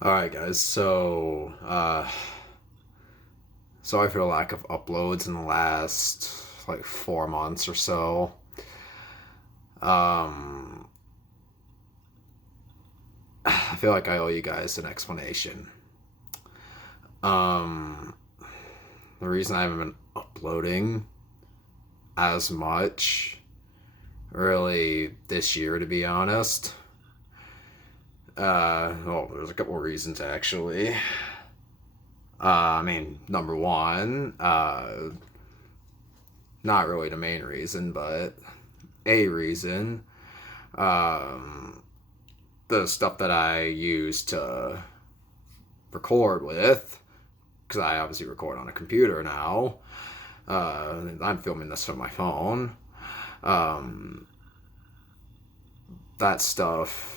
All right, guys. Sorry for the lack of uploads in the last like 4 months or so. Um, I feel like I owe you guys an explanation. Um, the reason I haven't been uploading as much really this year, to be honest. Well, there's a couple of reasons actually. Number one, not really the main reason, but a reason. Um, the stuff that I use to record with, because I obviously record on a computer now. I'm filming this from my phone. Um, that stuff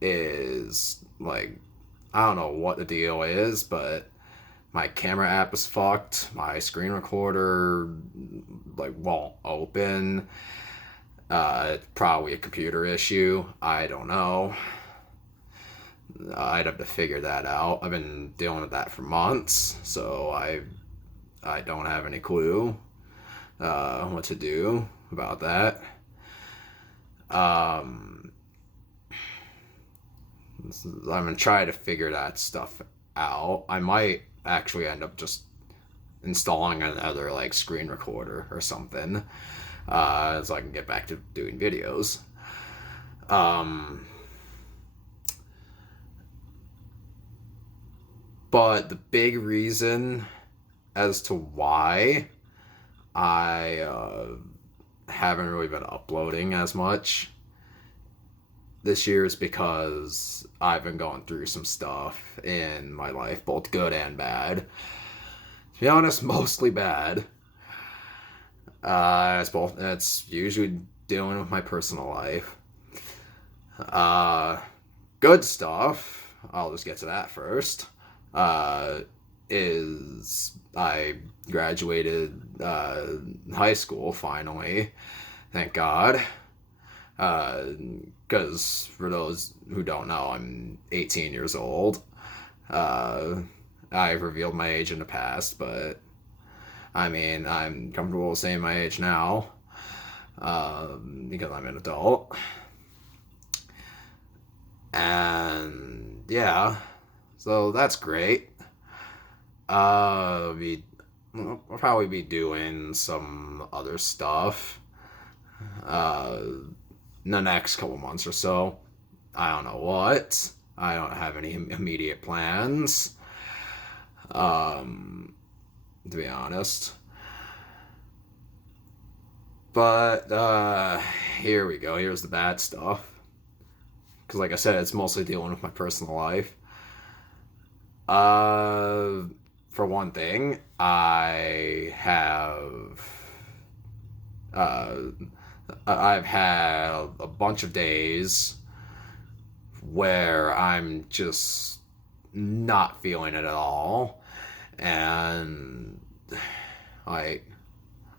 is like, I don't know what the deal is, but my camera app is fucked. My screen recorder like won't open. Probably a computer issue. I don't know. I'd have to figure that out. I've been dealing with that for months, so I don't have any clue what to do about that. Um, I'm gonna try to figure that stuff out. I might actually end up just installing another like screen recorder or something, so I can get back to doing videos. Um, but the big reason as to why I haven't really been uploading as much this year is because I've been going through some stuff in my life, both good and bad. To be honest, mostly bad. It's usually dealing with my personal life. Uh, Good stuff. I'll just get to that first. Uh, is I graduated high school finally. Thank God. Because for those who don't know, I'm 18 years old. Uh, I've revealed my age in the past, but I'm comfortable saying my age now because I'm an adult. And yeah, so that's great. We will probably be doing some other stuff uh, in the next couple months or so. I don't know what. I don't have any immediate plans, um, to be honest. But here we go. Here's the bad stuff. Because, like I said, it's mostly dealing with my personal life. Uh, for one thing, uh, I've had a bunch of days where I'm just not feeling it at all, and like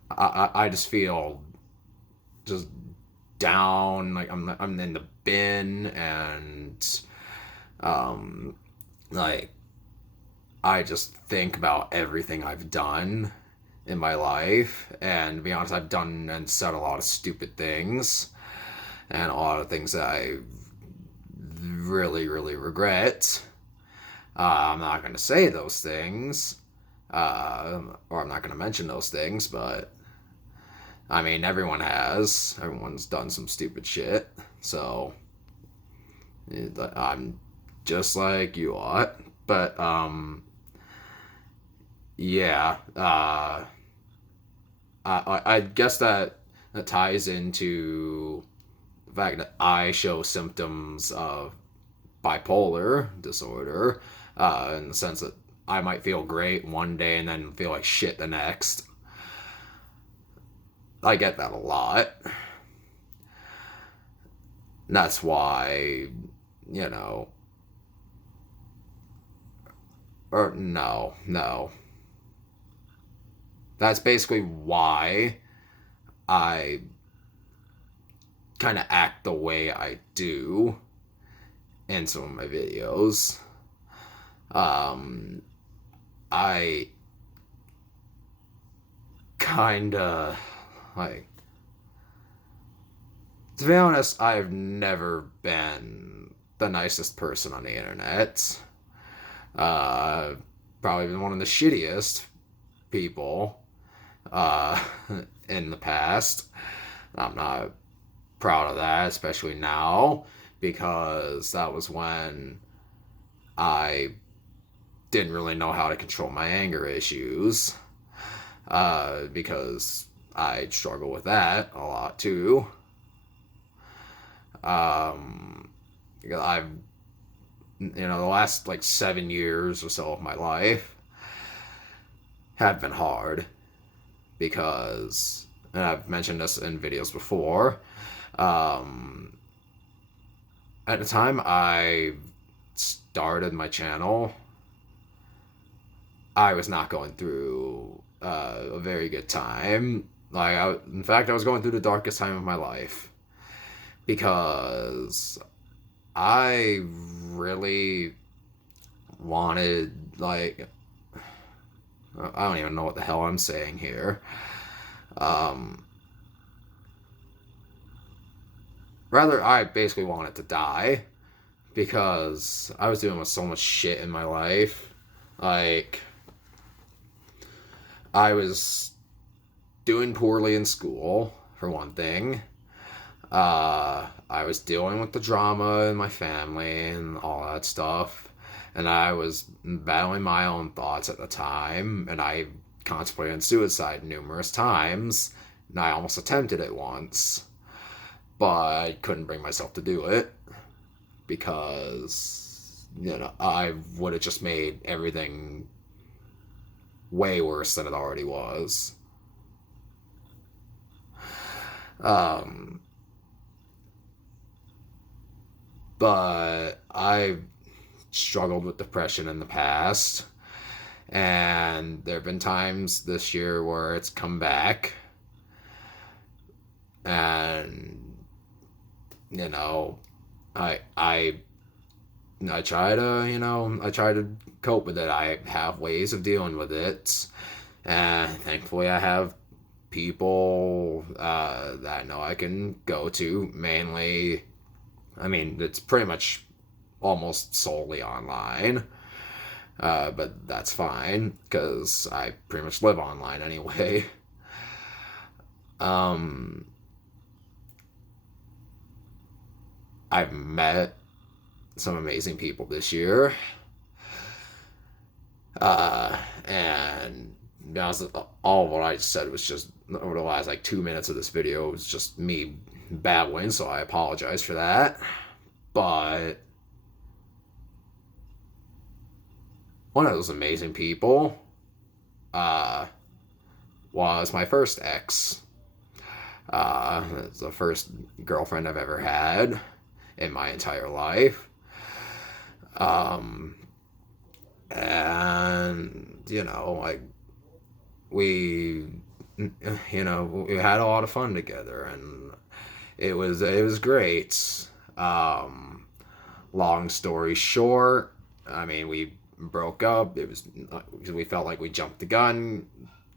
I just feel just down, like I'm in the bin, and um, like I just think about everything I've done in my life, and to be honest, I've done and said a lot of stupid things, and a lot of things that I really, really regret. I'm not going to say those things, or I'm not going to mention those things, but everyone has. Everyone's done some stupid shit, so I'm just like you ought. But, yeah, I guess that ties into the fact that I show symptoms of bipolar disorder, in the sense that I might feel great one day and then feel like shit the next. I get that a lot. That's why, you know, or no. That's basically why I kind of act the way I do in some of my videos. Um, I kinda, like, to be honest, I've never been the nicest person on the internet. Uh, Probably been one of the shittiest people uh, in the past. I'm not proud of that, especially now, because that was when I didn't really know how to control my anger issues. Because I struggle with that a lot too. Um, I've, the last like 7 years or so of my life have been hard because, and I've mentioned this in videos before, um, at the time I started my channel, I was not going through a very good time. In fact, I was going through the darkest time of my life because I really wanted, like, I don't even know what the hell I'm saying here. Um, Rather, I basically wanted to die because I was dealing with so much shit in my life. Like, I was doing poorly in school, for one thing. I was dealing with the drama in my family and all that stuff. And I was battling my own thoughts at the time. And I contemplated suicide numerous times. And I almost attempted it once. But I couldn't bring myself to do it because, I would have just made everything way worse than it already was. Um, but I've struggled with depression in the past, and there have been times this year where it's come back, and you know, I I try to I try to cope with it. I have ways of dealing with it, and thankfully I have people that I know I can go to. Mainly, I mean, it's pretty much almost solely online. But that's fine because I pretty much live online anyway. Um, I've met some amazing people this year. And all of what I said was just over the last like 2 minutes of this video was just me babbling, so I apologize for that. But one of those amazing people uh, was my first ex. It's the first girlfriend I've ever had in my entire life. Um, and like we we had a lot of fun together, and it was great. Long story short, I mean, we broke up. It was because we felt like we jumped the gun.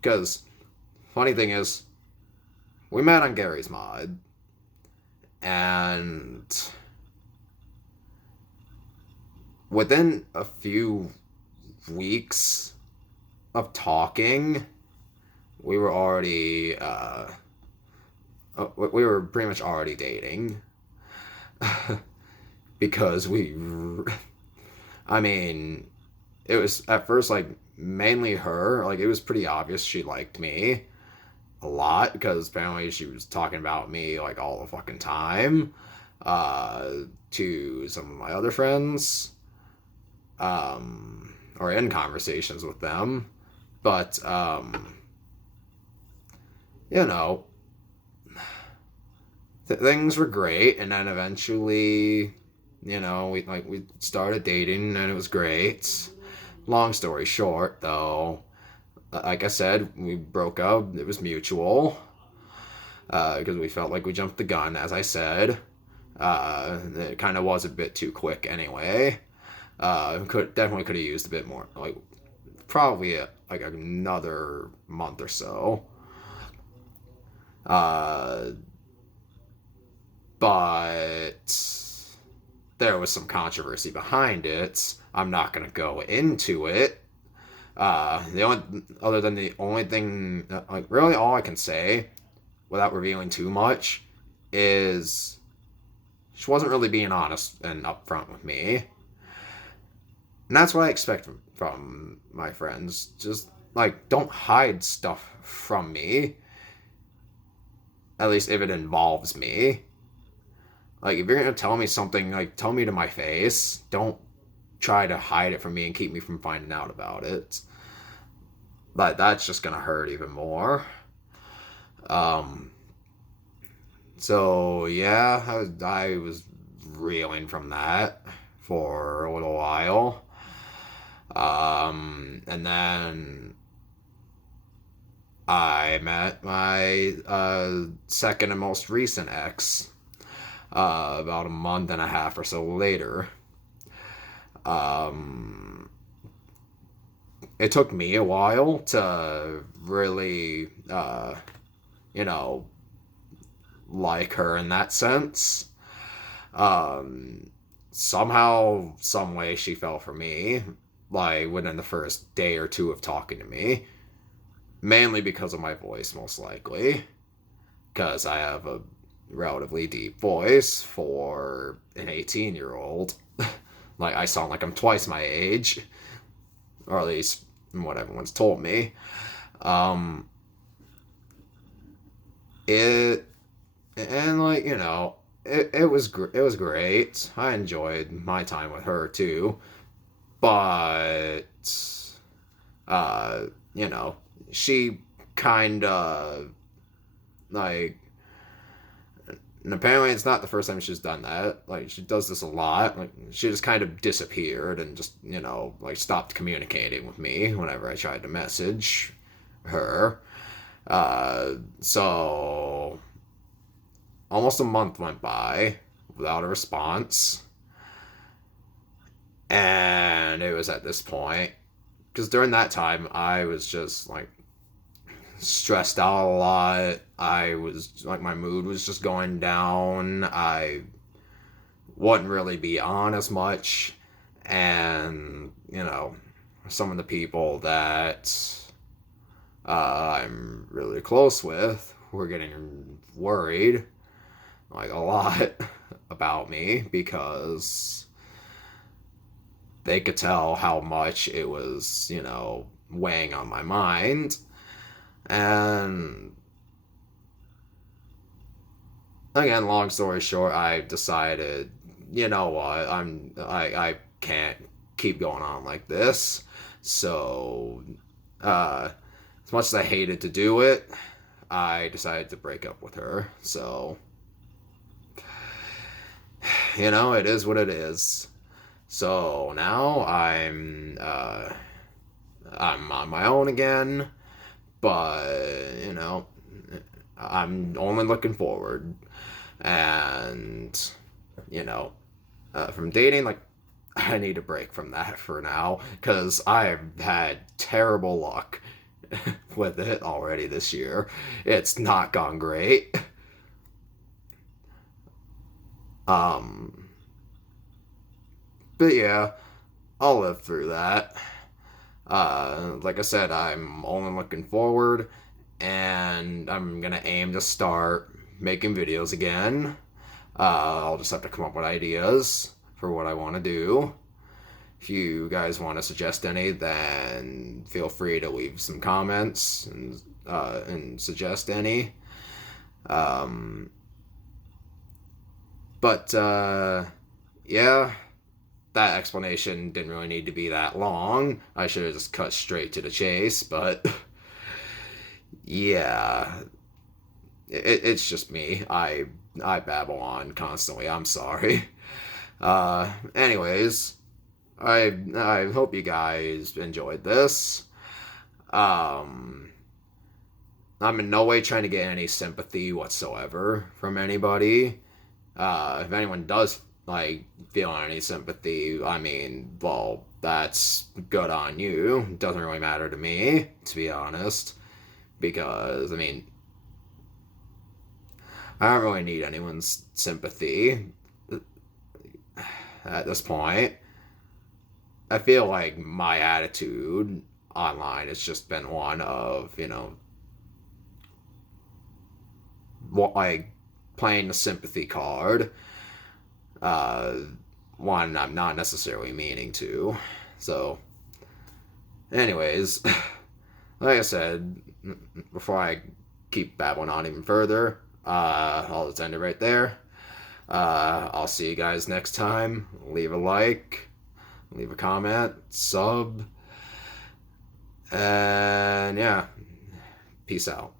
Because funny thing is, we met on Gary's Mod, and within a few weeks of talking, we were already we were pretty much already dating. Because I mean, it was at first like mainly her. Like, it was pretty obvious she liked me a lot because apparently she was talking about me like all the fucking time uh, to some of my other friends, or in conversations with them. But you know, things were great, and then eventually, we started dating, and it was great. Long story short, though, like I said, we broke up. It was mutual because we felt like we jumped the gun, as I said. It kind of was a bit too quick, anyway. Definitely could have used a bit more, like probably like another month or so. Uh, but there was some controversy behind it. I'm not gonna go into it. The only other than the only thing, like really all I can say, without revealing too much, is she wasn't really being honest and upfront with me. And that's what I expect from my friends. Just like don't hide stuff from me. At least if it involves me. Like if you're gonna tell me something, like tell me to my face. Don't try to hide it from me and keep me from finding out about it. But that's just gonna hurt even more. Um. So yeah, I was reeling from that for a little while. And then I met my second and most recent ex about a month and a half or so later. Um, it took me a while to really, you know, like her in that sense. Um, Somehow, some way, she fell for me, like within the first day or two of talking to me. Mainly because of my voice, most likely. Because I have a relatively deep voice for an 18-year-old. Like, I sound like I'm twice my age, or at least what everyone's told me. Um, it and like it was great. I enjoyed my time with her too, but uh, you know, she kind of like. And apparently, it's not the first time she's done that. Like, she does this a lot. Like, she just kind of disappeared and just, like stopped communicating with me whenever I tried to message her. So almost a month went by without a response. And it was at this point, because during that time, I was just like stressed out a lot. I was like, my mood was just going down. I wouldn't really be on as much. And, some of the people that I'm really close with were getting worried, like a lot, about me because they could tell how much it was, weighing on my mind. And again, long story short, I decided, you know what, I can't keep going on like this. So, as much as I hated to do it, I decided to break up with her. So, it is what it is. So now I'm on my own again, but I'm only looking forward. And from dating, like, I need a break from that for now because I've had terrible luck with it already this year. It's not gone great. Um, but yeah, I'll live through that. Like I said, I'm only looking forward, and I'm gonna aim to start making videos again. I'll just have to come up with ideas for what I want to do. If you guys want to suggest any, then feel free to leave some comments and suggest any. Um, but yeah, that explanation didn't really need to be that long. I should have just cut straight to the chase, but yeah, it's just me. I babble on constantly. I'm sorry. Anyways, I hope you guys enjoyed this. Um, I'm in no way trying to get any sympathy whatsoever from anybody. If anyone does like feeling any sympathy, I mean, well, that's good on you. It doesn't really matter to me, to be honest, because I mean, I don't really need anyone's sympathy at this point. I feel like my attitude online has just been one of, like playing the sympathy card. Uh, One I'm not necessarily meaning to. So, anyways, like I said, before I keep babbling on even further, I'll just end it right there. I'll see you guys next time. Leave a like, leave a comment, sub, and yeah, peace out.